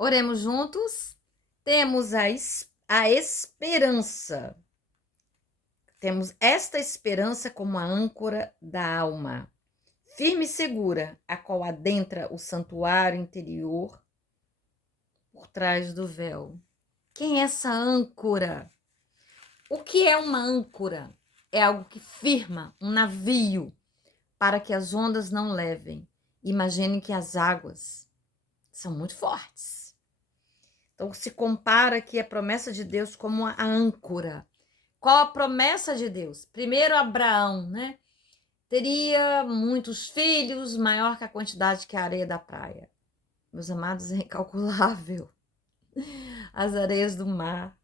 Oremos juntos. Temos a esperança. Temos esta esperança como a âncora da alma, firme e segura, a qual adentra o santuário interior por trás do véu. Quem é essa âncora? O que é uma âncora? É algo que firma um navio para que as ondas não levem. Imagine que as águas são muito fortes. Então, se compara aqui a promessa de Deus como a âncora. Qual a promessa de Deus? Primeiro, Abraão, né? Teria muitos filhos, maior que a quantidade que a areia da praia. Meus amados, é incalculável. As areias do mar.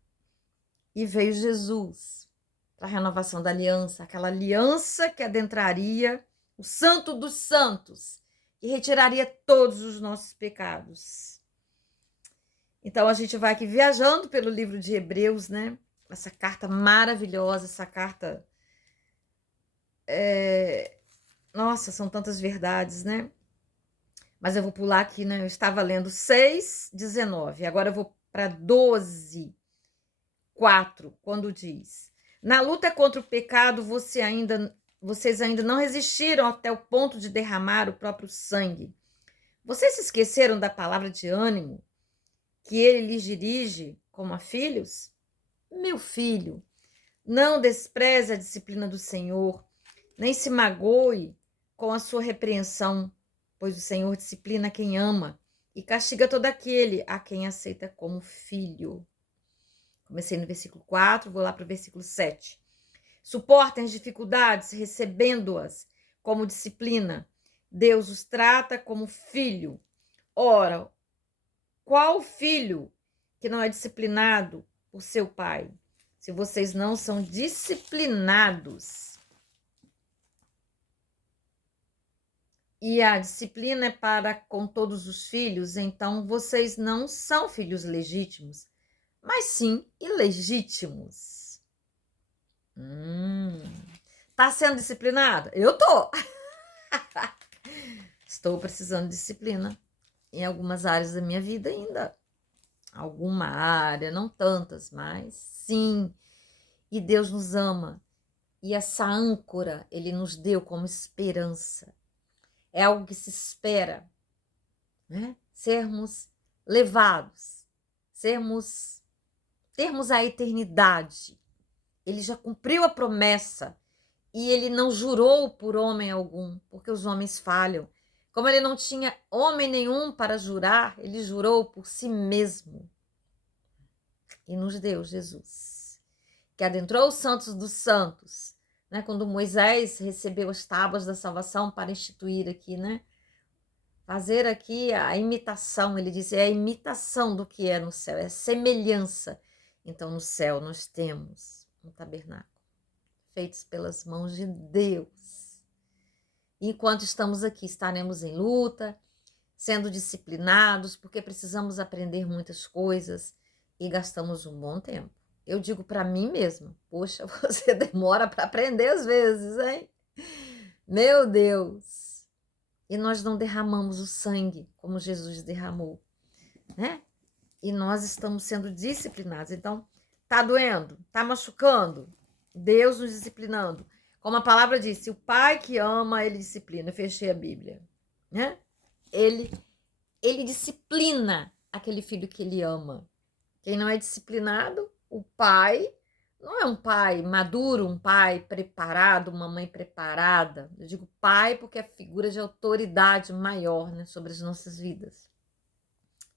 E veio Jesus para a renovação da aliança, aquela aliança que adentraria o Santo dos Santos e retiraria todos os nossos pecados. Então, a gente vai aqui viajando pelo livro de Hebreus, né? Essa carta maravilhosa, essa carta... Nossa, são tantas verdades, né? Mas eu vou pular aqui, né? Eu estava lendo 6:19, agora eu vou para 12:4, quando diz: na luta contra o pecado, vocês ainda não resistiram até o ponto de derramar o próprio sangue. Vocês se esqueceram da palavra de ânimo que ele lhes dirige como a filhos? Meu filho, não despreze a disciplina do Senhor, nem se magoe com a sua repreensão, pois o Senhor disciplina quem ama e castiga todo aquele a quem aceita como filho. Comecei no versículo 4, vou lá para o versículo 7. Suportem as dificuldades, recebendo-as como disciplina. Deus os trata como filho. Ora, qual filho que não é disciplinado por seu pai? Se vocês não são disciplinados, e a disciplina é para com todos os filhos, então vocês não são filhos legítimos, mas sim ilegítimos. Tá sendo disciplinada? Eu tô. Estou precisando de disciplina em algumas áreas da minha vida ainda. Alguma área, não tantas, mas sim. E Deus nos ama. E essa âncora Ele nos deu como esperança. É algo que se espera, né? Sermos levados, termos a eternidade. Ele já cumpriu a promessa e ele não jurou por homem algum, porque os homens falham. Como ele não tinha homem nenhum para jurar, ele jurou por si mesmo e nos deu Jesus, que adentrou os santos dos santos, né? Quando Moisés recebeu as tábuas da salvação para instituir aqui, né? Fazer aqui a imitação, ele diz, é a imitação do que é no céu, é a semelhança. Então, no céu nós temos um tabernáculo, feitos pelas mãos de Deus. Enquanto estamos aqui, estaremos em luta, sendo disciplinados, porque precisamos aprender muitas coisas e gastamos um bom tempo. Eu digo para mim mesma, poxa, você demora para aprender às vezes, hein? Meu Deus! E nós não derramamos o sangue como Jesus derramou, né? E nós estamos sendo disciplinados. Então, tá doendo? Tá machucando? Deus nos disciplinando. Como a palavra disse, o pai que ama, ele disciplina. Eu fechei a Bíblia, né? Ele disciplina aquele filho que ele ama. Quem não é disciplinado, o pai não é um pai maduro, um pai preparado, uma mãe preparada. Eu digo pai porque é a figura de autoridade maior, né, sobre as nossas vidas.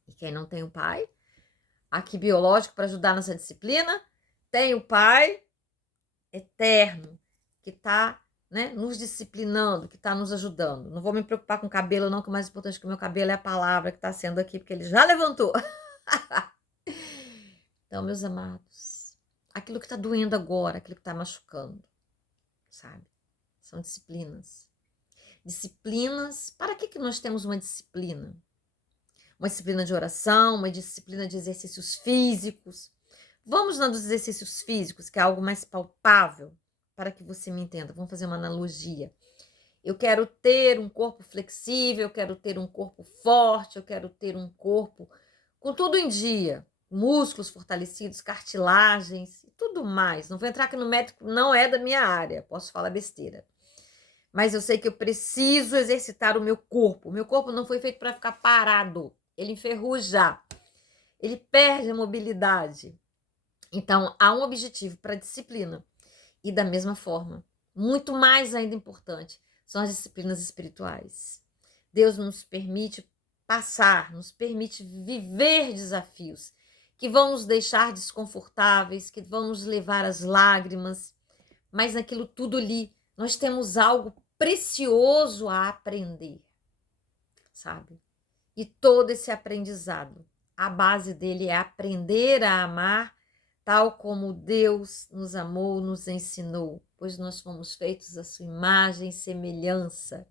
E quem não tem o pai, aqui biológico para ajudar nessa disciplina, tem o pai eterno que está, né, nos disciplinando, que está nos ajudando. Não vou me preocupar com o cabelo não, que o mais importante que o meu cabelo é a palavra que está sendo aqui, porque ele já levantou. Então, meus amados, aquilo que está doendo agora, aquilo que está machucando, sabe? São disciplinas. Disciplinas, para que nós temos uma disciplina? Uma disciplina de oração, uma disciplina de exercícios físicos. Vamos na dos exercícios físicos, que é algo mais palpável, para que você me entenda. Vamos fazer uma analogia. Eu quero ter um corpo flexível, eu quero ter um corpo forte, eu quero ter um corpo com tudo em dia, músculos fortalecidos, cartilagens e tudo mais. Não vou entrar aqui no médico, não é da minha área, posso falar besteira. Mas eu sei que eu preciso exercitar o meu corpo. O meu corpo não foi feito para ficar parado. Ele enferruja. Ele perde a mobilidade. Então, há um objetivo para a disciplina. E da mesma forma, muito mais ainda importante, são as disciplinas espirituais. Deus nos permite passar, nos permite viver desafios que vão nos deixar desconfortáveis, que vão nos levar às lágrimas, mas naquilo tudo ali nós temos algo precioso a aprender, sabe? E todo esse aprendizado, a base dele é aprender a amar tal como Deus nos amou, nos ensinou, pois nós fomos feitos à sua imagem e semelhança.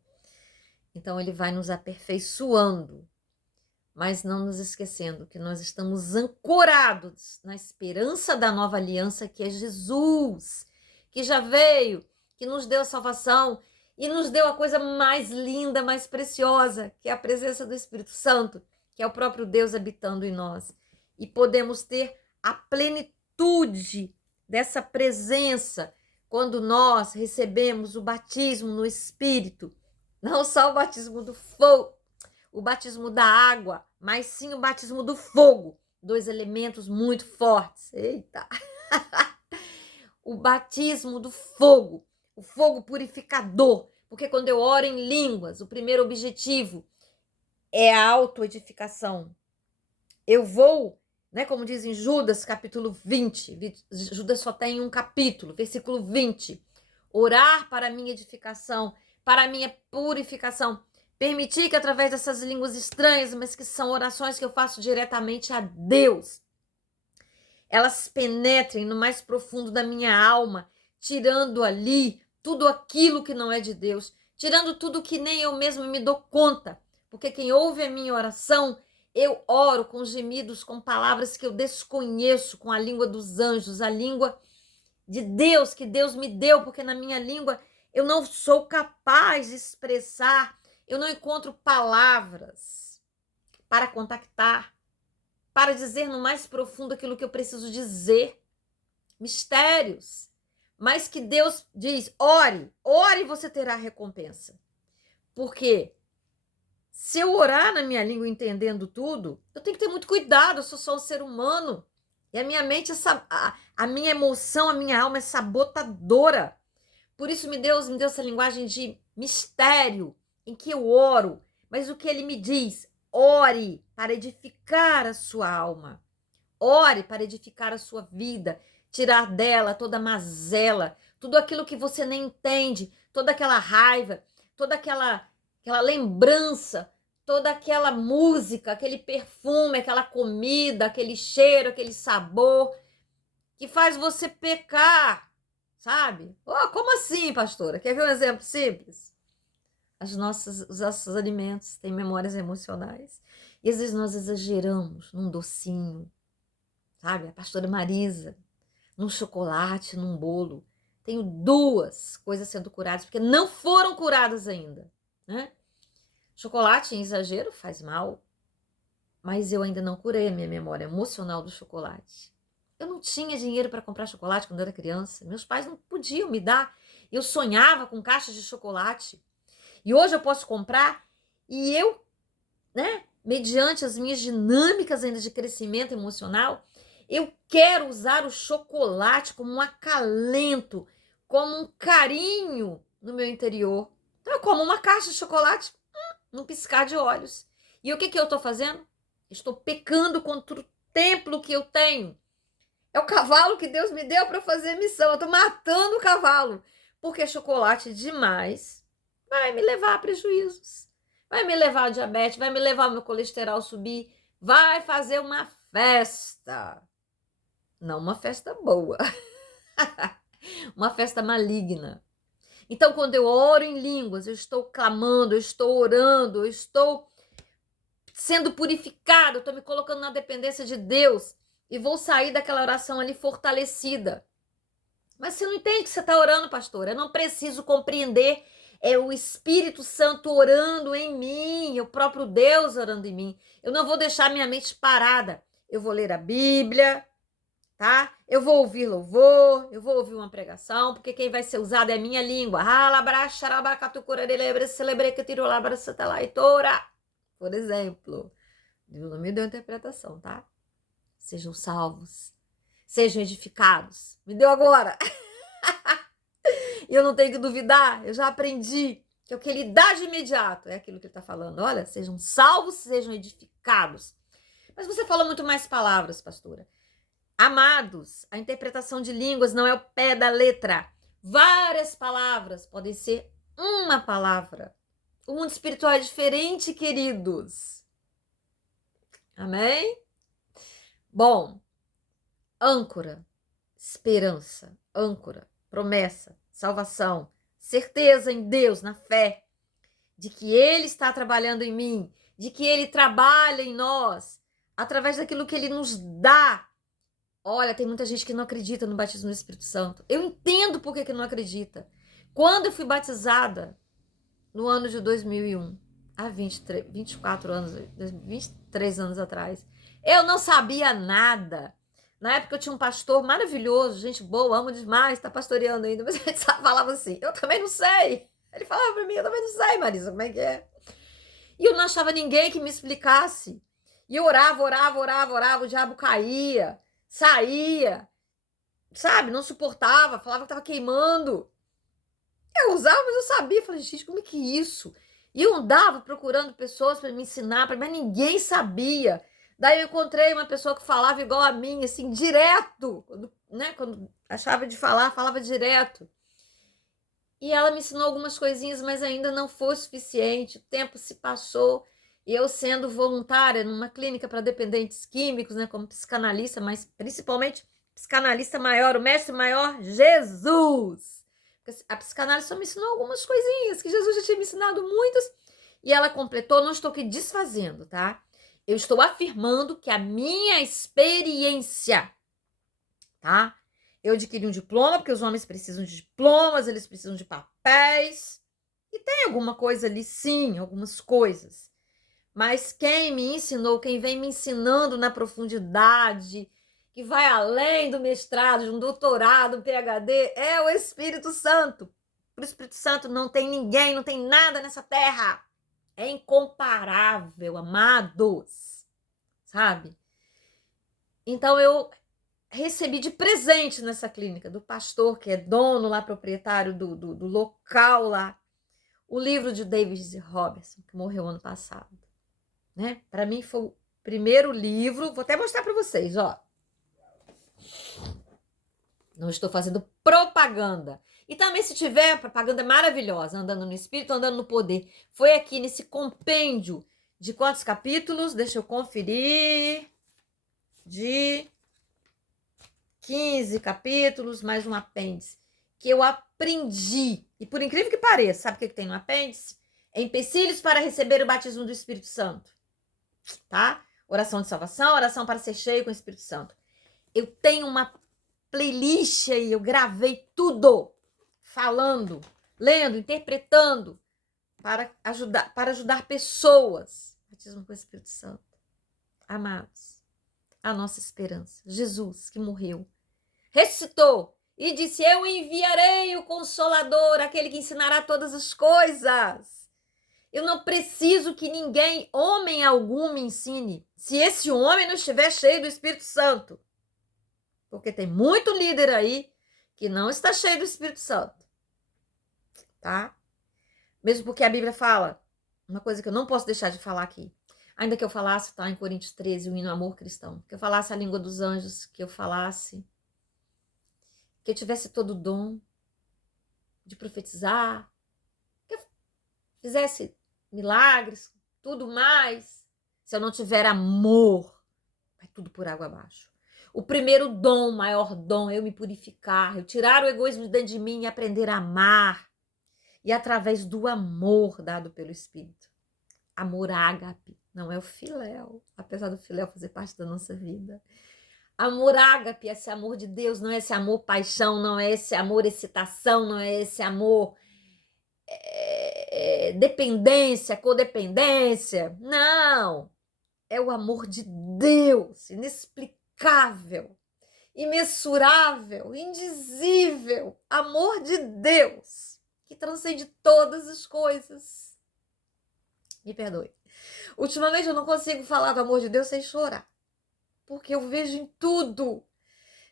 Então ele vai nos aperfeiçoando, mas não nos esquecendo que nós estamos ancorados na esperança da nova aliança, que é Jesus, que já veio, que nos deu a salvação e nos deu a coisa mais linda, mais preciosa, que é a presença do Espírito Santo, que é o próprio Deus habitando em nós. E podemos ter a plenitude dessa presença quando nós recebemos o batismo no Espírito, não só o batismo do fogo, o batismo da água, mas sim o batismo do fogo, dois elementos muito fortes. Eita! O batismo do fogo, o fogo purificador, porque quando eu oro em línguas, o primeiro objetivo é a autoedificação. Eu vou, como diz em Judas, capítulo 20, Judas só tem um capítulo, versículo 20, orar para a minha edificação, para a minha purificação, permitir que através dessas línguas estranhas, mas que são orações que eu faço diretamente a Deus, elas penetrem no mais profundo da minha alma, tirando ali tudo aquilo que não é de Deus, tirando tudo que nem eu mesma me dou conta, porque quem ouve a minha oração, eu oro com gemidos, com palavras que eu desconheço, com a língua dos anjos, a língua de Deus, que Deus me deu, porque na minha língua eu não sou capaz de expressar, eu não encontro palavras para contactar, para dizer no mais profundo aquilo que eu preciso dizer. Mistérios. Mas que Deus diz, ore e você terá recompensa. Porque se eu orar na minha língua entendendo tudo, eu tenho que ter muito cuidado, eu sou só um ser humano. E a minha mente, a minha emoção, a minha alma é sabotadora. Por isso Deus me deu essa linguagem de mistério, em que eu oro. Mas o que ele me diz? Ore para edificar a sua alma. Ore para edificar a sua vida, tirar dela toda mazela, tudo aquilo que você nem entende, toda aquela raiva, toda aquela lembrança, toda aquela música, aquele perfume, aquela comida, aquele cheiro, aquele sabor que faz você pecar, sabe? Oh, como assim, pastora? Quer ver um exemplo simples? Os nossos alimentos têm memórias emocionais. E às vezes nós exageramos num docinho, sabe? A pastora Marisa, num chocolate, num bolo. Tenho 2 coisas sendo curadas, porque não foram curadas ainda, né? Chocolate em exagero faz mal, mas eu ainda não curei a minha memória emocional do chocolate. Eu não tinha dinheiro para comprar chocolate quando eu era criança. Meus pais não podiam me dar. Eu sonhava com caixas de chocolate. E hoje eu posso comprar e eu, mediante as minhas dinâmicas ainda de crescimento emocional, eu quero usar o chocolate como um acalento, como um carinho no meu interior. Então eu como uma caixa de chocolate num piscar de olhos. E o que eu estou fazendo? Estou pecando contra o templo que eu tenho. É o cavalo que Deus me deu para fazer missão. Eu estou matando o cavalo. Porque chocolate demais vai me levar a prejuízos. Vai me levar a diabetes, vai me levar o meu colesterol subir. Vai fazer uma festa. Não uma festa boa. Uma festa maligna. Então, quando eu oro em línguas, eu estou clamando, eu estou orando, eu estou sendo purificado, eu estou me colocando na dependência de Deus e vou sair daquela oração ali fortalecida. Mas você não entende que você está orando, pastor. Eu não preciso compreender É o Espírito Santo orando em mim, é o próprio Deus orando em mim. Eu não vou deixar minha mente parada. Eu vou ler a Bíblia, tá? Eu vou ouvir louvor, eu vou ouvir uma pregação, porque quem vai ser usado é a minha língua. Por exemplo, Deus não me deu interpretação, tá? Sejam salvos, sejam edificados. Me deu agora. E eu não tenho que duvidar, eu já aprendi que o que ele dá de imediato é aquilo que ele está falando. Olha, sejam salvos, sejam edificados. Mas você falou muito mais palavras, pastora. Amados, a interpretação de línguas não é o pé da letra. Várias palavras podem ser uma palavra. O mundo espiritual é diferente, queridos. Amém? Bom, âncora, esperança, âncora, promessa, salvação, certeza em Deus, na fé, de que Ele está trabalhando em mim, de que Ele trabalha em nós, através daquilo que Ele nos dá. Olha, tem muita gente que não acredita no batismo do Espírito Santo. Eu entendo por que não acredita. Quando eu fui batizada, no ano de 2001, há 24 anos, 23 anos atrás, eu não sabia nada. Na época eu tinha um pastor maravilhoso, gente boa, amo demais, tá pastoreando ainda, mas ele falava assim, eu também não sei. Ele falava pra mim, eu também não sei, Marisa, como é que é? E eu não achava ninguém que me explicasse. E eu orava, o diabo caía, saía, sabe? Não suportava, falava que tava queimando. Eu usava, mas eu sabia. Falei, gente, como é que é isso? E eu andava procurando pessoas para me ensinar, mas ninguém sabia. Daí eu encontrei uma pessoa que falava igual a mim, assim, direto. Quando achava de falar, falava direto. E ela me ensinou algumas coisinhas, mas ainda não foi o suficiente. O tempo se passou. E eu sendo voluntária numa clínica para dependentes químicos, né, como psicanalista, mas principalmente psicanalista maior, o mestre maior, Jesus. A psicanálise só me ensinou algumas coisinhas, que Jesus já tinha me ensinado muitas, e ela completou, não estou aqui desfazendo, tá? Eu estou afirmando que a minha experiência, tá? Eu adquiri um diploma, porque os homens precisam de diplomas, eles precisam de papéis, e tem alguma coisa ali, sim, algumas coisas. Mas quem me ensinou, quem vem me ensinando na profundidade, que vai além do mestrado, de um doutorado, um PhD, é o Espírito Santo. Para o Espírito Santo não tem ninguém, não tem nada nessa terra. É incomparável, amados. Sabe? Então eu recebi de presente nessa clínica, do pastor que é dono lá, proprietário do local lá, o livro de David Robertson, que morreu ano passado. Né? Para mim foi o primeiro livro, vou até mostrar para vocês, ó. Não estou fazendo propaganda. E também se tiver, propaganda maravilhosa, andando no Espírito, andando no poder. Foi aqui nesse compêndio de quantos capítulos? Deixa eu conferir. De 15 capítulos, mais um apêndice. Que eu aprendi. E por incrível que pareça, sabe o que tem no apêndice? Empecilhos para receber o batismo do Espírito Santo. Tá? Oração de salvação, oração para ser cheio com o Espírito Santo. Eu tenho uma playlist aí, eu gravei tudo, falando, lendo, interpretando, para ajudar pessoas. Batismo com o Espírito Santo. Amados, a nossa esperança. Jesus, que morreu, ressuscitou e disse, eu enviarei o Consolador, aquele que ensinará todas as coisas. Eu não preciso que ninguém, homem algum, me ensine, se esse homem não estiver cheio do Espírito Santo. Porque tem muito líder aí que não está cheio do Espírito Santo. Tá? Mesmo porque a Bíblia fala, uma coisa que eu não posso deixar de falar aqui. Ainda que eu falasse, tá, em Coríntios 13, o hino amor cristão. Que eu falasse a língua dos anjos, que eu falasse, que eu tivesse todo o dom de profetizar, que eu fizesse milagres, tudo mais. Se eu não tiver amor, vai tudo por água abaixo. O primeiro dom, o maior dom, é eu me purificar, eu tirar o egoísmo de dentro de mim e aprender a amar. E através do amor dado pelo Espírito. Amor ágape, não é o filéu, apesar do filéu fazer parte da nossa vida. Amor ágape, esse amor de Deus, não é esse amor paixão, não é esse amor excitação, não é esse amor dependência, codependência. Não. É o amor de Deus, inexplicável, imensurável, indizível. Amor de Deus, que transcende todas as coisas. Me perdoe. Ultimamente eu não consigo falar do amor de Deus sem chorar, porque eu vejo em tudo.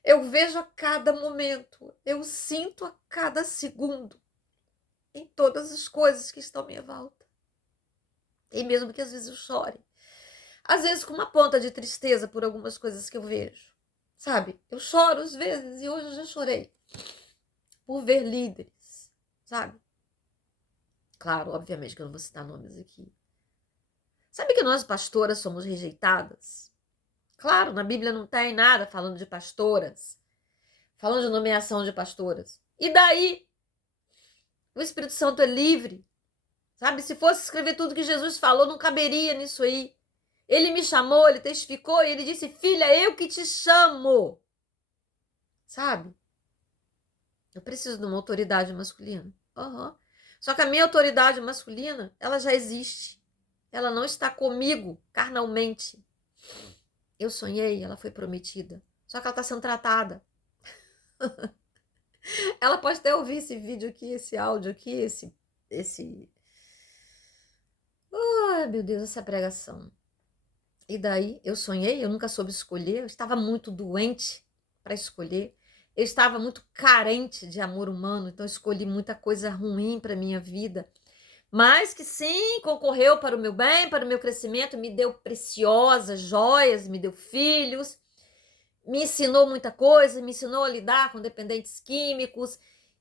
Eu vejo a cada momento, eu sinto a cada segundo, em todas as coisas que estão à minha volta. E mesmo que às vezes eu chore, às vezes com uma ponta de tristeza por algumas coisas que eu vejo, sabe? Eu choro às vezes, e hoje eu já chorei, por ver líderes, sabe? Claro, obviamente que eu não vou citar nomes aqui. Sabe que nós, pastoras, somos rejeitadas? Claro, na Bíblia não tem nada falando de pastoras, falando de nomeação de pastoras. E daí? O Espírito Santo é livre, sabe? Se fosse escrever tudo que Jesus falou, não caberia nisso aí. Ele me chamou, ele testificou e ele disse: filha, eu que te chamo. Sabe? Eu preciso de uma autoridade masculina. Uhum. Só que a minha autoridade masculina, ela já existe. Ela não está comigo carnalmente. Eu sonhei, ela foi prometida. Só que ela está sendo tratada. Ela pode até ouvir esse vídeo aqui, esse áudio aqui, esse... Ai, meu Deus, essa pregação. E daí, eu sonhei, eu nunca soube escolher, eu estava muito doente para escolher, eu estava muito carente de amor humano, então eu escolhi muita coisa ruim para minha vida, mas que sim, concorreu para o meu bem, para o meu crescimento, me deu preciosas joias, me deu filhos, me ensinou muita coisa, me ensinou a lidar com dependentes químicos,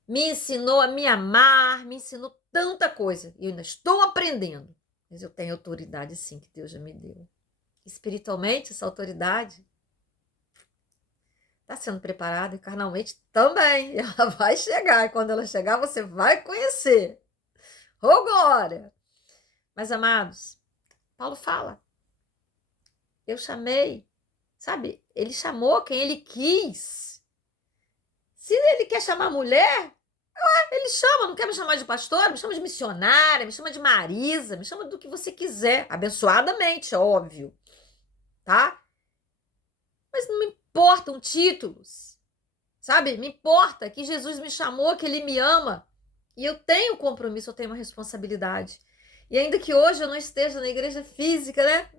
me ensinou a me amar, me ensinou tanta coisa, e eu ainda estou aprendendo, mas eu tenho autoridade sim que Deus já me deu. Espiritualmente, essa autoridade está sendo preparada e carnalmente também. Ela vai chegar, e quando ela chegar, você vai conhecer. Ô, glória! Mas, amados, Paulo fala, eu chamei, sabe? Ele chamou quem ele quis. Se ele quer chamar mulher, ele chama, não quer me chamar de pastor, me chama de missionária, me chama de Marisa, me chama do que você quiser, abençoadamente, óbvio. Tá? Mas não me importam títulos, sabe? Me importa que Jesus me chamou, que Ele me ama. E eu tenho compromisso, eu tenho uma responsabilidade. E ainda que hoje eu não esteja na igreja física, né?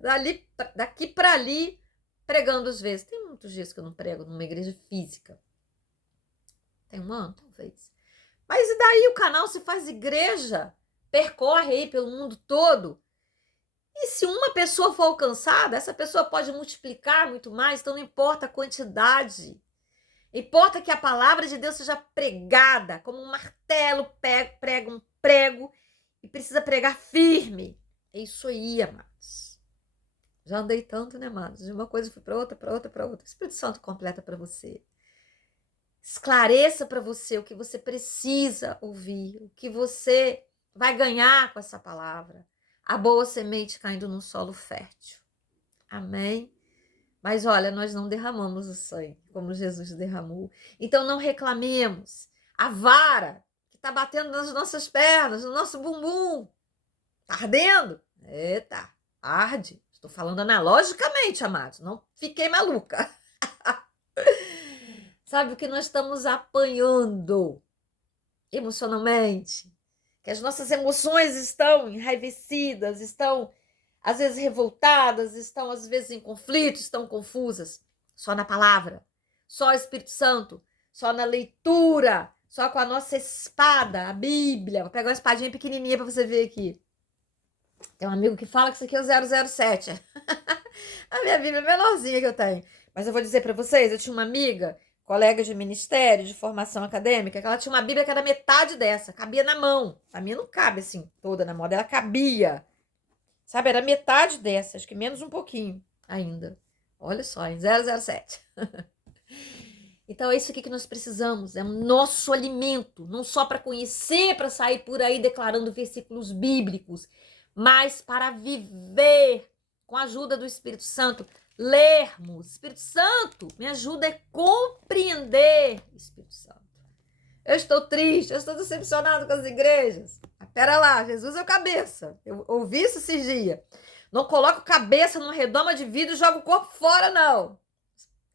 Daqui para ali, pregando às vezes. Tem muitos dias que eu não prego numa igreja física. Tem um ano, talvez. Mas e daí o canal se faz igreja? Percorre aí pelo mundo todo. E se uma pessoa for alcançada, essa pessoa pode multiplicar muito mais, então não importa a quantidade. Importa que a palavra de Deus seja pregada, como um martelo prega um prego, e precisa pregar firme. É isso aí, amados. Já andei tanto, né, amados? De uma coisa fui para outra, para outra, para outra. O Espírito Santo completa para você. Esclareça para você o que você precisa ouvir, o que você vai ganhar com essa palavra. A boa semente caindo num solo fértil. Amém? Mas olha, nós não derramamos o sangue como Jesus derramou. Então não reclamemos. A vara que está batendo nas nossas pernas, no nosso bumbum, tá ardendo? Eita, arde. Estou falando analogicamente, amados. Não fiquei maluca. Sabe o que nós estamos apanhando emocionalmente? Que as nossas emoções estão enraivecidas, estão às vezes revoltadas, estão às vezes em conflito, estão confusas. Só na palavra, só o Espírito Santo, só na leitura, só com a nossa espada, a Bíblia. Vou pegar uma espadinha pequenininha para você ver aqui. Tem um amigo que fala que isso aqui é o 007. A minha Bíblia é menorzinha que eu tenho. Mas eu vou dizer para vocês, eu tinha uma amiga, colega de ministério, de formação acadêmica, que ela tinha uma Bíblia que era metade dessa, cabia na mão. A minha não cabe assim, toda na mão dela, cabia. Sabe, era metade dessa, acho que menos um pouquinho ainda. Olha só, em 007. Então é isso aqui que nós precisamos, é o nosso alimento, não só para conhecer, para sair por aí declarando versículos bíblicos, mas para viver com a ajuda do Espírito Santo, lermos. Espírito Santo, me ajuda a compreender, Espírito Santo. Eu estou triste, eu estou decepcionado com as igrejas. A Pera lá, Jesus é o cabeça. Eu ouvi isso esses dias. Não coloca a cabeça numa redoma de vidro e joga o corpo fora, não.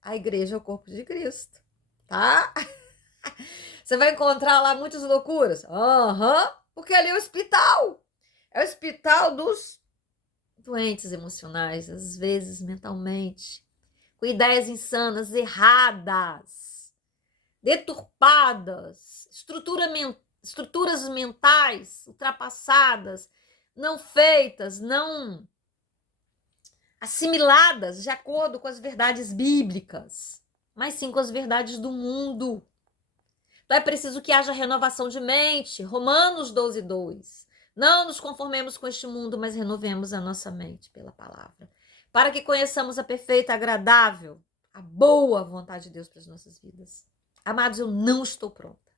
A igreja é o corpo de Cristo, tá? Você vai encontrar lá muitas loucuras? Aham, porque ali é o hospital. É o hospital dos doentes emocionais, às vezes mentalmente, com ideias insanas, erradas, deturpadas, estruturas mentais ultrapassadas, não feitas, não assimiladas de acordo com as verdades bíblicas, mas sim com as verdades do mundo. Então é preciso que haja renovação de mente. Romanos 12:2. Não nos conformemos com este mundo, mas renovemos a nossa mente pela palavra, para que conheçamos a perfeita, agradável, a boa vontade de Deus para as nossas vidas. Amados, eu não estou pronta.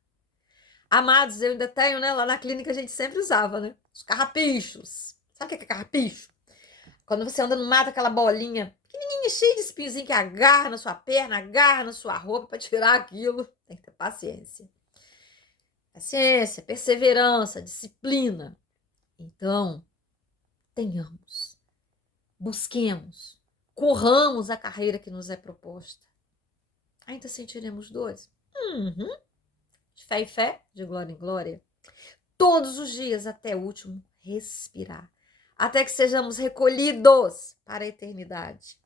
Amados, eu ainda tenho, né? Lá na clínica a gente sempre usava, né? Os carrapichos. Sabe o que é carrapicho? Quando você anda no mato, aquela bolinha pequenininha, cheia de espinhozinho que agarra na sua perna, agarra na sua roupa para tirar aquilo. Tem que ter paciência. Paciência, perseverança, disciplina. Então, tenhamos, busquemos, corramos a carreira que nos é proposta. Ainda sentiremos dores? Uhum. De fé em fé, de glória em glória. Todos os dias até o último respirar. Até que sejamos recolhidos para a eternidade.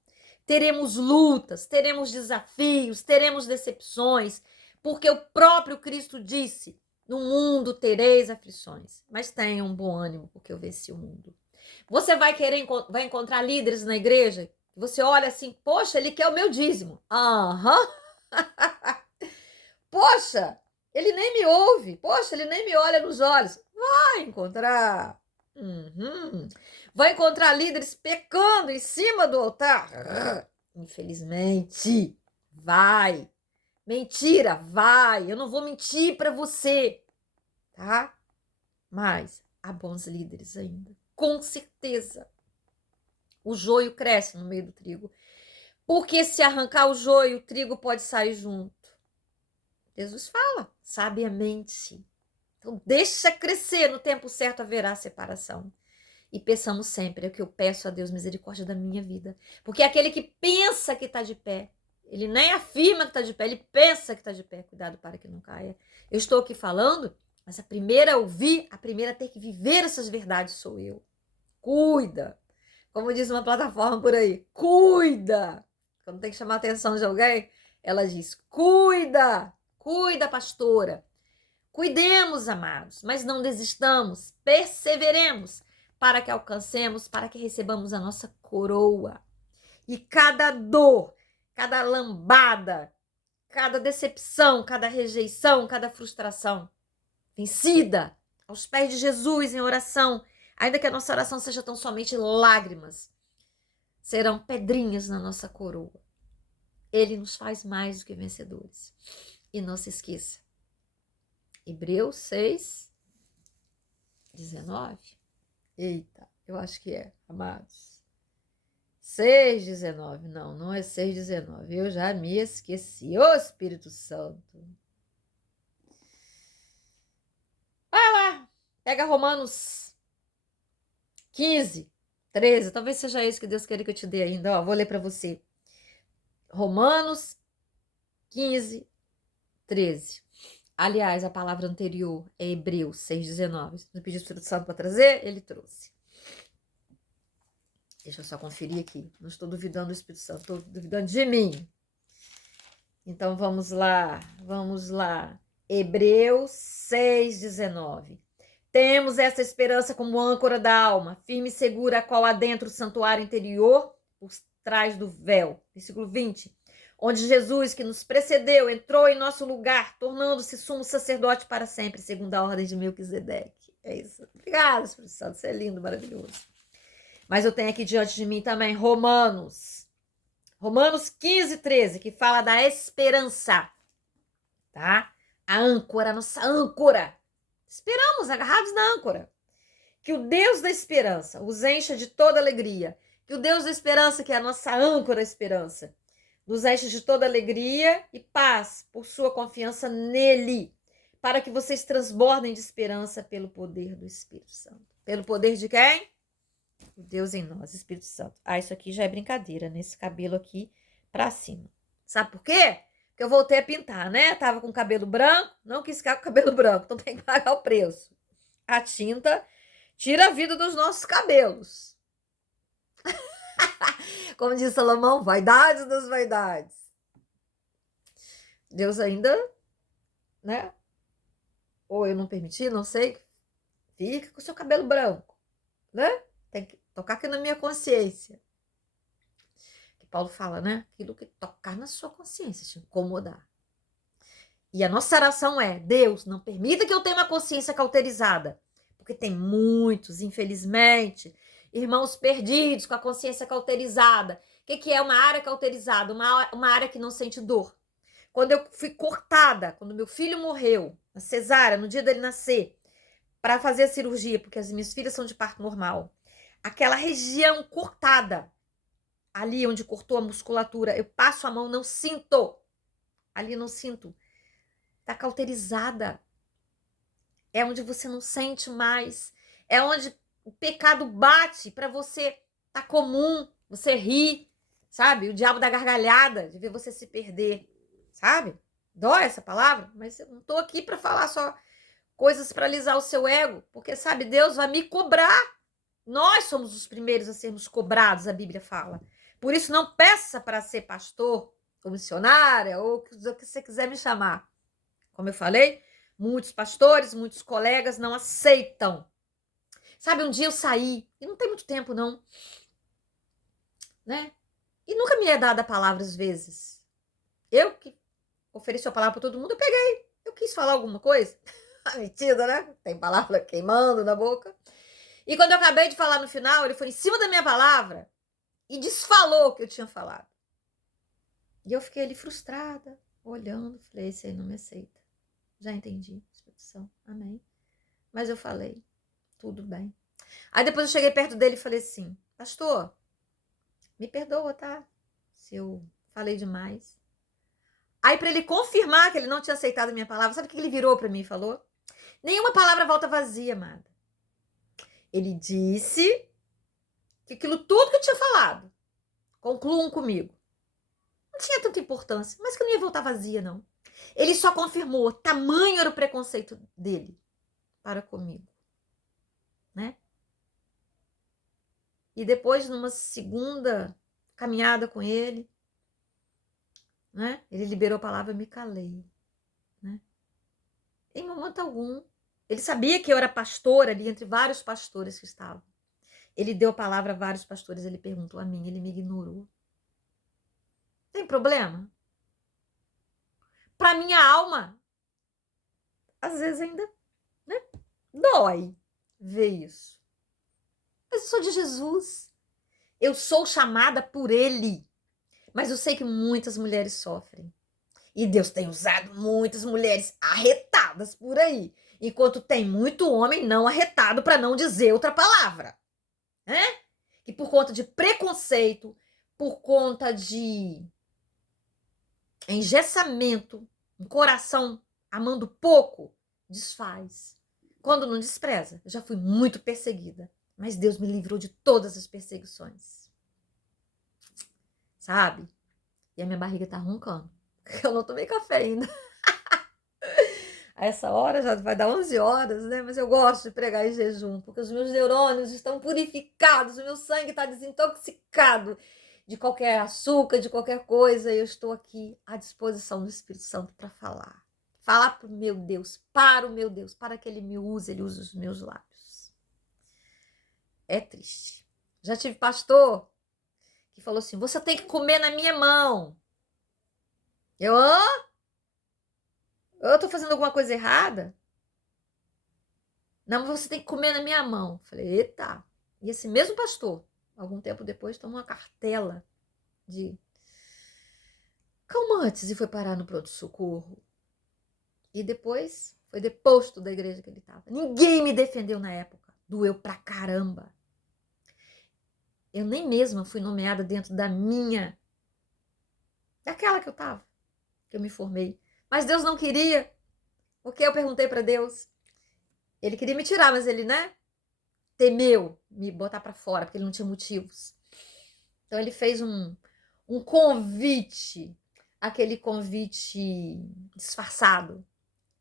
Teremos lutas, teremos desafios, teremos decepções, porque o próprio Cristo disse: no mundo tereis aflições, mas tenham um bom ânimo, porque eu venci o mundo. Você vai encontrar líderes na igreja, você olha assim, poxa, ele quer o meu dízimo. Aham. Poxa, ele nem me ouve. Poxa, ele nem me olha nos olhos. Vai encontrar. Uhum. Vai encontrar líderes pecando em cima do altar. Infelizmente, vai. Mentira, vai. Eu não vou mentir para você, tá? Mas há bons líderes ainda. Com certeza. O joio cresce no meio do trigo. Porque se arrancar o joio, o trigo pode sair junto. Jesus fala, sabiamente. Então, deixa crescer, no tempo certo haverá separação. E peçamos sempre, é o que eu peço a Deus, misericórdia da minha vida. Porque aquele que pensa que está de pé, ele nem afirma que está de pé, ele pensa que está de pé. Cuidado para que não caia. Eu estou aqui falando, mas a primeira a ouvir, a primeira a ter que viver essas verdades sou eu. Cuida. Como diz uma plataforma por aí, cuida. Quando tem que chamar a atenção de alguém, ela diz, cuida. Cuida, pastora. Cuidemos, amados, mas não desistamos, perseveremos para que alcancemos, para que recebamos a nossa coroa. E cada dor, cada lambada, cada decepção, cada rejeição, cada frustração vencida aos pés de Jesus em oração, ainda que a nossa oração seja tão somente lágrimas, serão pedrinhas na nossa coroa. Ele nos faz mais do que vencedores. E não se esqueça, Hebreus 6:19. Eita, eu acho que é, amados. 6:19, não é 6:19. Eu já me esqueci. Ô Espírito Santo. Vai lá, pega Romanos 15:13. Talvez seja isso que Deus queira que eu te dê ainda. Ó, vou ler para você. Romanos 15:13. Aliás, a palavra anterior é Hebreus 6:19. Se eu pedi o Espírito Santo para trazer, ele trouxe. Deixa eu só conferir aqui. Não estou duvidando do Espírito Santo, estou duvidando de mim. Então, vamos lá. Hebreus 6:19. Temos essa esperança como âncora da alma, firme e segura, a qual adentra o santuário interior, por trás do véu. Versículo 20. Onde Jesus, que nos precedeu, entrou em nosso lugar, tornando-se sumo sacerdote para sempre, segundo a ordem de Melquisedeque. É isso. Obrigada, Espírito Santo. Você é lindo, maravilhoso. Mas eu tenho aqui diante de mim também Romanos 15:13, que fala da esperança. Tá? A âncora, a nossa âncora. Esperamos, agarrados na âncora. Que o Deus da esperança os encha de toda alegria. Que o Deus da esperança, que é a nossa âncora, a esperança, nos enche de toda alegria e paz por sua confiança nele, para que vocês transbordem de esperança pelo poder do Espírito Santo. Pelo poder de quem? O Deus em nós, Espírito Santo. Ah, isso aqui já é brincadeira, né? Esse cabelo aqui pra cima. Sabe por quê? Porque eu voltei a pintar, né? Tava com cabelo branco, não quis ficar com cabelo branco, então tem que pagar o preço. A tinta tira a vida dos nossos cabelos. Como diz Salomão, vaidades das vaidades. Deus ainda, né? Ou eu não permiti, não sei. Fica com o seu cabelo branco, né? Tem que tocar aqui na minha consciência. Que Paulo fala, né? Aquilo que tocar na sua consciência, te incomodar. E a nossa oração é: Deus, não permita que eu tenha uma consciência cauterizada. Porque tem muitos, infelizmente, irmãos perdidos com a consciência cauterizada. O que é uma área cauterizada? Uma área que não sente dor. Quando eu fui cortada, quando meu filho morreu, na cesárea, no dia dele nascer, para fazer a cirurgia, porque as minhas filhas são de parto normal, aquela região cortada, ali onde cortou a musculatura, eu passo a mão, não sinto. Ali não sinto. Tá cauterizada. É onde você não sente mais. É onde o pecado bate para você. Tá comum. Você ri, sabe? O diabo da gargalhada de ver você se perder, sabe? Dói essa palavra, mas eu não tô aqui para falar só coisas para alisar o seu ego, porque sabe, Deus vai me cobrar. Nós somos os primeiros a sermos cobrados, a Bíblia fala. Por isso, não peça para ser pastor, ou missionária, ou o que você quiser me chamar. Como eu falei, muitos pastores, muitos colegas não aceitam. Sabe, um dia eu saí, e não tem muito tempo não, né? E nunca me é dada a palavra às vezes. Eu que ofereci a palavra para todo mundo, eu peguei. Eu quis falar alguma coisa. Mentira, né? Tem palavra queimando na boca. E quando eu acabei de falar no final, ele foi em cima da minha palavra e desfalou o que eu tinha falado. E eu fiquei ali frustrada, olhando, falei, esse aí não me aceita. Já entendi, expressão, amém. Mas eu falei, tudo bem. Aí depois eu cheguei perto dele e falei assim, pastor, me perdoa, tá? Se eu falei demais. Aí para ele confirmar que ele não tinha aceitado a minha palavra, sabe o que ele virou para mim e falou? Nenhuma palavra volta vazia, amada. Ele disse que aquilo tudo que eu tinha falado, concluam comigo, não tinha tanta importância, mas que eu não ia voltar vazia, não. Ele só confirmou, tamanho era o preconceito dele para comigo, né? E depois, numa segunda caminhada com ele, né? Ele liberou a palavra, eu me calei, né? Em momento algum. Ele sabia que eu era pastora ali, entre vários pastores que estavam. Ele deu a palavra a vários pastores, ele perguntou a mim, ele me ignorou. Tem problema? Para minha alma, às vezes ainda, né? Dói ver isso. Mas eu sou de Jesus. Eu sou chamada por Ele. Mas eu sei que muitas mulheres sofrem. E Deus tem usado muitas mulheres arretadas por aí. Enquanto tem muito homem não arretado, para não dizer outra palavra. Né? Que por conta de preconceito, por conta de engessamento, um coração amando pouco, desfaz. Quando não despreza, eu já fui muito perseguida. Mas Deus me livrou de todas as perseguições. Sabe? E a minha barriga tá roncando. Eu não tomei café ainda. A essa hora já vai dar 11 horas, né? Mas eu gosto de pregar em jejum, porque os meus neurônios estão purificados, o meu sangue está desintoxicado de qualquer açúcar, de qualquer coisa. E eu estou aqui à disposição do Espírito Santo para falar. Falar para o meu Deus, para que Ele me use, Ele use os meus lábios. É triste. Já tive pastor que falou assim, você tem que comer na minha mão. Eu tô fazendo alguma coisa errada? Não, mas você tem que comer na minha mão. Falei, eita. E esse mesmo pastor, algum tempo depois, tomou uma cartela de calmantes e foi parar no pronto-socorro. E depois foi deposto da igreja que ele estava. Ninguém me defendeu na época. Doeu pra caramba. Eu nem mesma fui nomeada dentro daquela que eu estava, que eu me formei. Mas Deus não queria. Porque eu perguntei para Deus. Ele queria me tirar, mas ele, né, temeu me botar para fora, porque ele não tinha motivos. Então ele fez um convite, aquele convite disfarçado.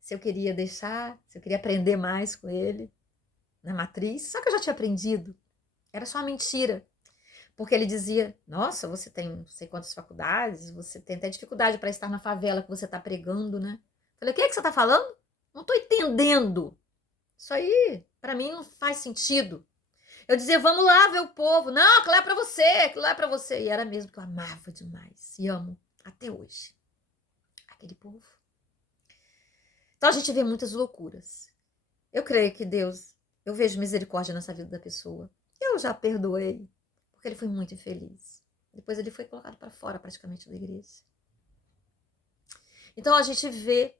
Se eu queria deixar, se eu queria aprender mais com ele na matriz. Só que eu já tinha aprendido. Era só uma mentira. Porque ele dizia, nossa, você tem não sei quantas faculdades, você tem até dificuldade para estar na favela que você está pregando, né? Falei, o que é que você está falando? Não estou entendendo. Isso aí, para mim, não faz sentido. Eu dizia, vamos lá ver o povo. Não, aquilo lá é para você, aquilo lá é para você. E era mesmo que eu amava demais. E amo até hoje. Aquele povo. Então a gente vê muitas loucuras. Eu creio que Deus, eu vejo misericórdia nessa vida da pessoa. Eu já perdoei, porque ele foi muito infeliz. Depois ele foi colocado para fora praticamente da igreja. Então a gente vê,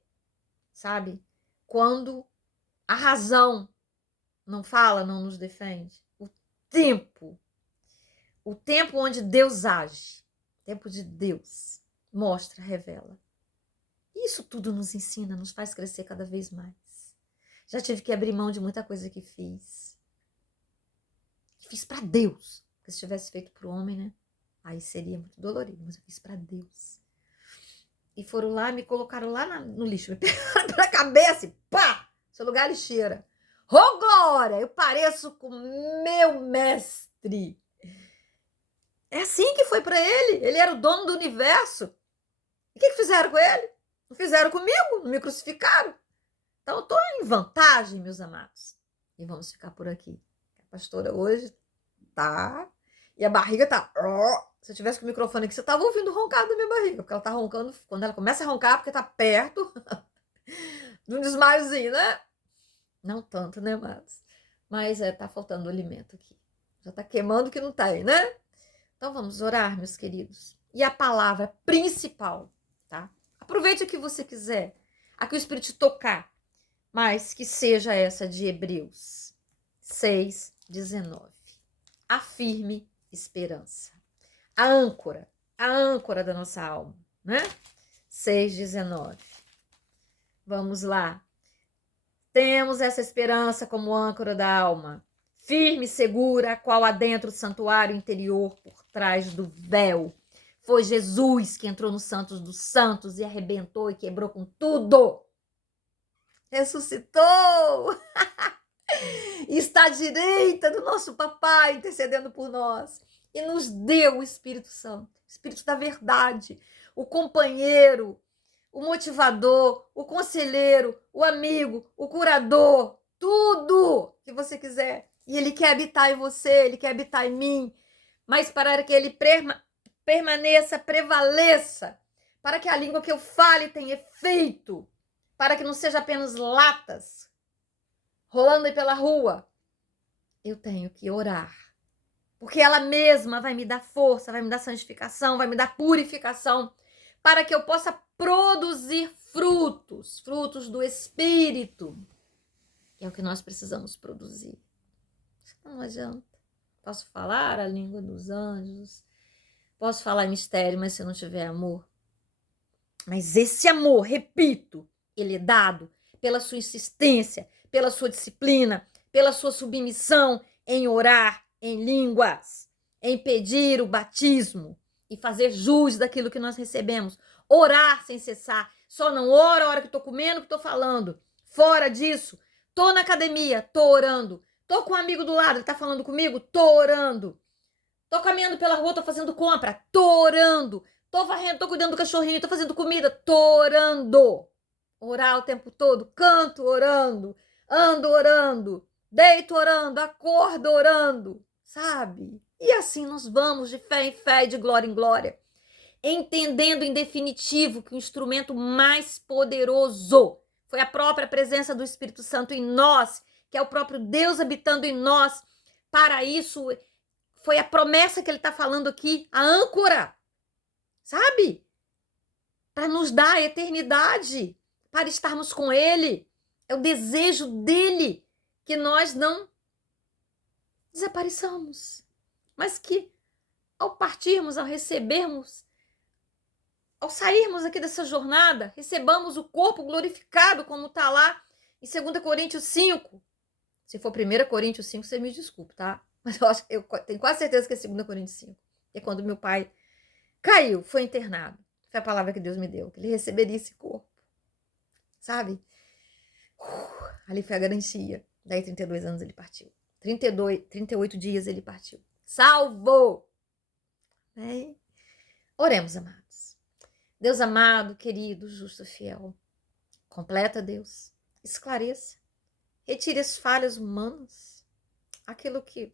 sabe, quando a razão não fala, não nos defende. O tempo onde Deus age, o tempo de Deus mostra, revela. Isso tudo nos ensina, nos faz crescer cada vez mais. Já tive que abrir mão de muita coisa que fiz. Fiz para Deus. Porque se tivesse feito para o homem, né? Aí seria muito dolorido, mas eu fiz para Deus. E foram lá, me colocaram lá no lixo, me pegaram pela cabeça e pá! Seu lugar é lixeira. Ô, glória! Eu pareço com meu mestre. É assim que foi para ele. Ele era o dono do universo. E o que fizeram com ele? Não fizeram comigo, não me crucificaram. Então eu estou em vantagem, meus amados. E vamos ficar por aqui. A pastora hoje tá... E a barriga tá... Se eu tivesse com o microfone aqui, você tava ouvindo o roncado da minha barriga. Porque ela tá roncando... Quando ela começa a roncar, porque tá perto de um desmaiozinho, né? Não tanto, né, amados? Mas tá faltando alimento aqui. Já tá queimando o que não tem, né? Então vamos orar, meus queridos. E a palavra principal, tá? Aproveite o que você quiser. A que o Espírito te tocar. Mas que seja essa de Hebreus 6:19. A firme esperança. A âncora da nossa alma, né? 6:19. Vamos lá. Temos essa esperança como âncora da alma, firme e segura, qual adentra o santuário interior por trás do véu. Foi Jesus que entrou no Santos dos Santos e arrebentou e quebrou com tudo. Ressuscitou! E está à direita do nosso papai, intercedendo por nós. E nos deu o Espírito Santo, o Espírito da verdade, o companheiro, o motivador, o conselheiro, o amigo, o curador, tudo que você quiser. E ele quer habitar em você, ele quer habitar em mim. Mas para que ele permaneça, prevaleça, para que a língua que eu fale tenha efeito, para que não seja apenas latas rolando aí pela rua, eu tenho que orar. Porque ela mesma vai me dar força, vai me dar santificação, vai me dar purificação, para que eu possa produzir frutos, frutos do Espírito, que é o que nós precisamos produzir. Não adianta. Posso falar a língua dos anjos, posso falar em mistério, mas se não tiver amor. Mas esse amor, repito, ele é dado pela sua insistência, pela sua disciplina, pela sua submissão em orar em línguas, em pedir o batismo e fazer jus daquilo que nós recebemos. Orar sem cessar. Só não oro a hora que estou comendo, que estou falando. Fora disso, estou na academia, estou orando. Estou com um amigo do lado, ele está falando comigo, estou orando. Estou caminhando pela rua, estou fazendo compra, estou orando. Estou varrendo, estou cuidando do cachorrinho, estou fazendo comida, estou orando. Orar o tempo todo, canto orando, ando orando, deito orando, acordo orando, sabe? E assim nós vamos de fé em fé e de glória em glória, entendendo em definitivo que o instrumento mais poderoso foi a própria presença do Espírito Santo em nós, que é o próprio Deus habitando em nós. Para isso, foi a promessa que ele está falando aqui, a âncora, sabe? Para nos dar a eternidade, para estarmos com ele. É o desejo dele que nós não desapareçamos, mas que ao partirmos, ao recebermos ao sairmos aqui dessa jornada, recebamos o corpo glorificado, como está lá em 2 Coríntios 5. Se for 1 Coríntios 5, você me desculpe, tá? Mas eu tenho quase certeza que é 2 Coríntios 5. Que é quando meu pai caiu, foi internado. Foi a palavra que Deus me deu, que ele receberia esse corpo. Sabe? Ali foi a garantia. Daí 32 anos ele partiu. 38 dias ele partiu. Salvou! Oremos, amados. Deus amado, querido, justo, fiel. Completa, Deus. Esclareça. Retire as falhas humanas. Aquilo que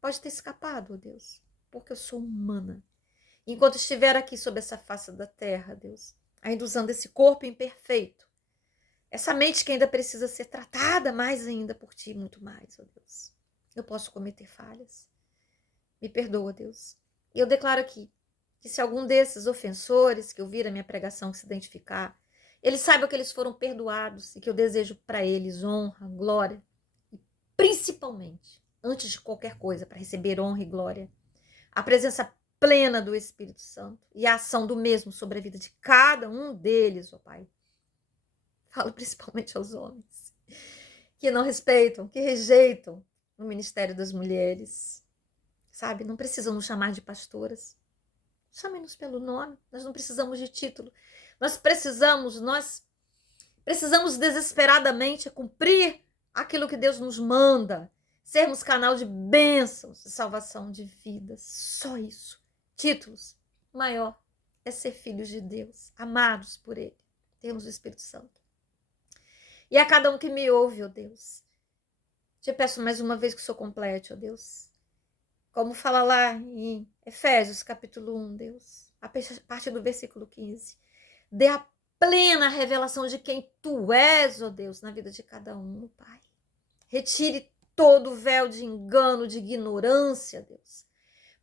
pode ter escapado, Deus. Porque eu sou humana. Enquanto estiver aqui sob essa face da terra, Deus, ainda usando esse corpo imperfeito, essa mente que ainda precisa ser tratada mais ainda por Ti, muito mais, ó Deus. Eu posso cometer falhas. Me perdoa, Deus. E eu declaro aqui que se algum desses ofensores que ouvir a minha pregação que se identificar, eles saibam que eles foram perdoados e que eu desejo para eles honra, glória e principalmente, antes de qualquer coisa, para receber honra e glória, a presença plena do Espírito Santo e a ação do mesmo sobre a vida de cada um deles, ó Pai. Falo principalmente aos homens que não respeitam, que rejeitam o ministério das mulheres, sabe? Não precisam nos chamar de pastoras. Chame-nos pelo nome, nós não precisamos de título. Nós precisamos desesperadamente cumprir aquilo que Deus nos manda. Sermos canal de bênçãos, de salvação de vidas. Só isso. Títulos. O maior é ser filhos de Deus, amados por Ele. Temos o Espírito Santo. E a cada um que me ouve, ó Deus, te peço mais uma vez que o Senhor complete, ó Deus. Como fala lá em Efésios, capítulo 1, Deus, a partir do versículo 15. Dê a plena revelação de quem Tu és, ó Deus, na vida de cada um, Pai. Retire todo o véu de engano, de ignorância, Deus,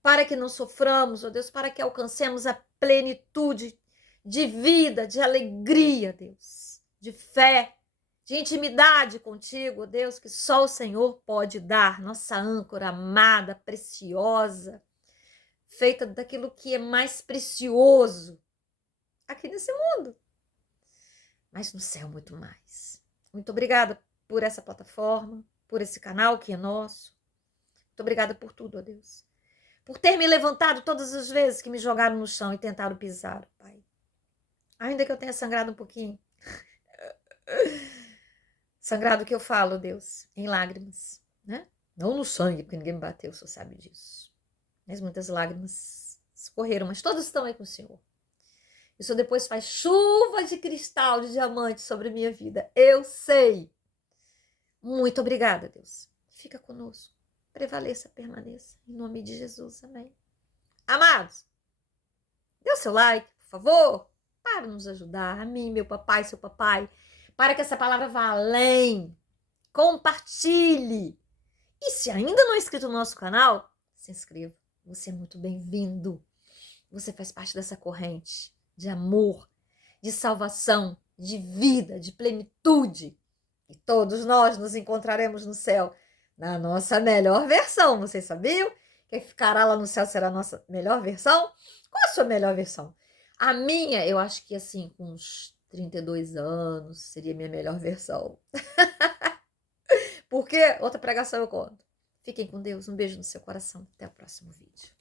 para que não soframos, ó Deus, para que alcancemos a plenitude de vida, de alegria, Deus, de fé, de intimidade contigo, Deus, que só o Senhor pode dar, nossa âncora amada, preciosa, feita daquilo que é mais precioso aqui nesse mundo, mas no céu muito mais. Muito obrigada por essa plataforma, por esse canal que é nosso. Muito obrigada por tudo, ó Deus. Por ter me levantado todas as vezes que me jogaram no chão e tentaram pisar, Pai. Ainda que eu tenha sangrado um pouquinho. Sangrado que eu falo, Deus, em lágrimas, né? Não no sangue, porque ninguém me bateu, o Senhor sabe disso. Mas muitas lágrimas escorreram, mas todas estão aí com o Senhor. E o Senhor depois faz chuva de cristal, de diamante sobre a minha vida. Eu sei. Muito obrigada, Deus. Fica conosco. Prevaleça, permaneça. Em nome de Jesus, amém. Amados, dê o seu like, por favor, para nos ajudar. A mim, meu papai, seu papai, para que essa palavra vá além. Compartilhe. E se ainda não é inscrito no nosso canal, se inscreva. Você é muito bem-vindo. Você faz parte dessa corrente de amor, de salvação, de vida, de plenitude. E todos nós nos encontraremos no céu na nossa melhor versão. Vocês sabiam? Quem ficará lá no céu será a nossa melhor versão? Qual a sua melhor versão? A minha, eu acho que assim, com uns 32 anos, seria a minha melhor versão. Porque outra pregação eu conto. Fiquem com Deus. Um beijo no seu coração. Até o próximo vídeo.